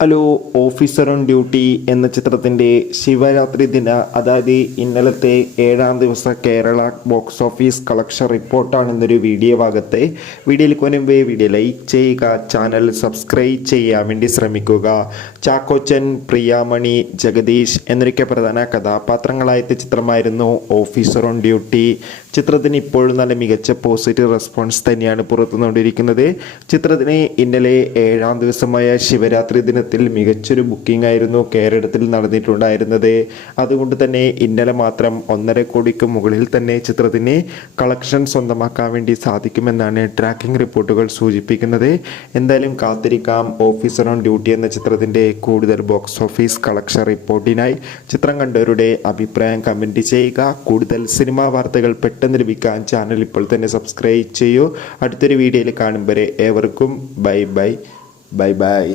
Hello. Officer on duty എന്ന ചിത്രത്തിൻ്റെ ശിവരാത്രി ദിന, അതായത് ഇന്നലത്തെ 7ാം ദിവസ കേരള ബോക്സ് ഓഫീസ് കളക്ഷൻ റിപ്പോർട്ടാണ് ഇന്നൊരു വീഡിയോ ഭാഗത്തെ. വീഡിയോയിൽ മുൻപേ വീഡിയോ ലൈക്ക് ചെയ്യുക, ചാനൽ സബ്സ്ക്രൈബ് ചെയ്യാൻ വേണ്ടി ശ്രമിക്കുക. ചാക്കോച്ചൻ, പ്രിയാമണി, ജഗദീഷ് എന്നൊക്കെ പ്രധാന കഥാപാത്രങ്ങളായ ചിത്രമായിരുന്നു ഓഫീസർ ഓൺ ഡ്യൂട്ടി. ചിത്രത്തിന് ഇപ്പോഴും നല്ല മികച്ച പോസിറ്റീവ് റെസ്പോൺസ് തന്നെയാണ് പുറത്തുകൊണ്ടിരിക്കുന്നത്. ചിത്രത്തിന് ഇന്നലെ 7ാം ദിവസമായ ശിവരാത്രി ദിനത്തിൽ മികച്ചൊരു ബുക്കിംഗ് ആയിരുന്നു കേരളത്തിൽ നടന്നിട്ടുണ്ടായിരുന്നത്. അതുകൊണ്ട് തന്നെ ഇന്നലെ മാത്രം 1.5 കോടിക്ക് മുകളിൽ തന്നെ ചിത്രത്തിന് കളക്ഷൻ സ്വന്തമാക്കാൻ വേണ്ടി സാധിക്കുമെന്നാണ് ട്രാക്കിംഗ് റിപ്പോർട്ടുകൾ സൂചിപ്പിക്കുന്നത്. എന്തായാലും കാത്തിരിക്കാം ഓഫീസർ ഓൺ ഡ്യൂട്ടി എന്ന ചിത്രത്തിൻ്റെ കൂടുതൽ ബോക്സ് ഓഫീസ് കളക്ഷൻ റിപ്പോർട്ടിനായി. ചിത്രം കണ്ടവരുടെ അഭിപ്രായം കമൻറ്റ് ചെയ്യുക. കൂടുതൽ സിനിമാ വാർത്തകൾ പെട്ടെന്ന് ലഭിക്കാൻ ചാനൽ ഇപ്പോൾ തന്നെ സബ്സ്ക്രൈബ് ചെയ്യൂ. അടുത്തൊരു വീഡിയോയിൽ കാണും വരെ ഏവർക്കും ബൈ ബൈ.